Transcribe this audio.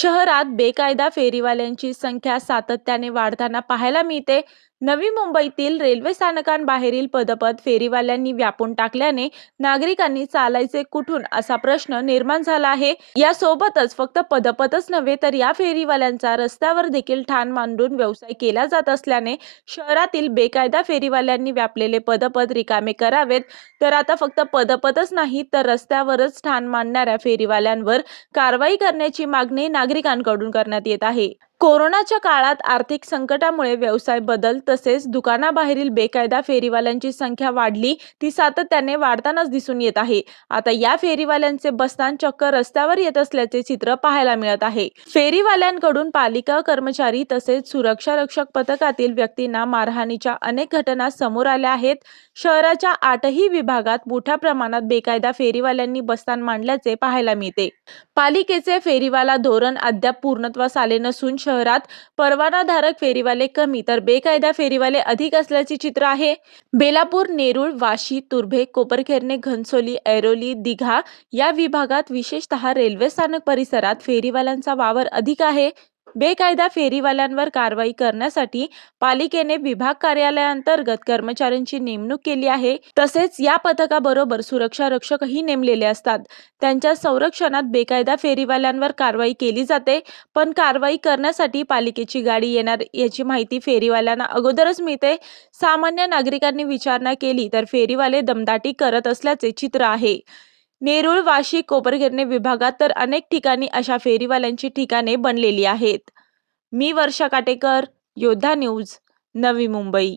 शहरात बेकायदा फेरीवाल्यांची संख्या सातत्याने वाढताना पाहायला मिळते. नवी मुंबईतील रेल्वे स्थानकांबाहेरील पदपथ फेरीवाल्यांनी व्यापून टाकल्याने नागरिकांनी चालायचे कुठून असा प्रश्न निर्माण झाला आहे. यासोबतच फक्त पदपथच नव्हे तर या फेरीवाल्यांचा रस्त्यावर देखील ठाण मांडून व्यवसाय केला जात असल्याने शहरातील बेकायदा फेरीवाल्यांनी व्यापलेले पदपथ रिकामे करावेत. तर आता फक्त पदपथच नाही तर रस्त्यावरच ठाण मांडणाऱ्या फेरीवाल्यांवर कारवाई करण्याची मागणी नागरिकांकडून करण्यात येत आहे. कोरोनाच्या काळात आर्थिक संकटामुळे व्यवसाय बदल तसेच दुकानाबाहेरील बेकायदा फेरीवाल्यांची संख्या वाढली ती सातत्याने वाढतानाच दिसून येत आहे. आता या फेरीवाल्यांचे बस्तान चक्क रस्त्यावर येत असल्याचे चित्र पाहायला मिळत आहे. फेरीवाल्यांकडून पालिका कर्मचारी तसेच सुरक्षा रक्षक पथकातील व्यक्तींना मारहाणीच्या अनेक घटना समोर आल्या आहेत. शहराच्या आठही विभागात मोठ्या प्रमाणात बेकायदा फेरीवाल्यांनी बस्तान मांडल्याचे पाहायला मिळते. पालिकेचे फेरीवाला धोरण अद्याप पूर्णत्वास आले नसून शहरात परवानाधारक फेरीवाले कमी तर बेकायदा फेरीवाले अधिक असल्याचे चित्र आहे. बेलापूर नेरूळ वाशी तुर्भे कोपरखेरणे घनसोली ऐरोली दिघा या विभागात विशेषतः रेल्वे स्थानक परिसरात फेरीवाल्यांचा वावर अधिक आहे. बेकायदा फेरीवाल्यांवर कारवाई करण्यासाठी पालिकेने विभाग कार्यालयांतर्गत कर्मचाऱ्यांची नेमणूक केली आहे. तसेच या पथकाबरोबर सुरक्षा रक्षकही नेमलेले असतात. त्यांच्या संरक्षणात बेकायदा फेरीवाल्यांवर कारवाई केली जाते पण कारवाई करण्यासाठी पालिकेची गाडी येणार याची माहिती फेरीवाल्यांना अगोदरच मिळते. सामान्य नागरिकांनी विचारणा केली तर फेरीवाले दमदाटी करत असल्याचे चित्र आहे. नेरूळ वाशी कोपरगिरणे विभागात तर अनेक ठिकाणी अशा फेरीवाल्यांची ठिकाणे बनलेली आहेत. मी वर्षा काटेकर योद्धा न्यूज नवी मुंबई.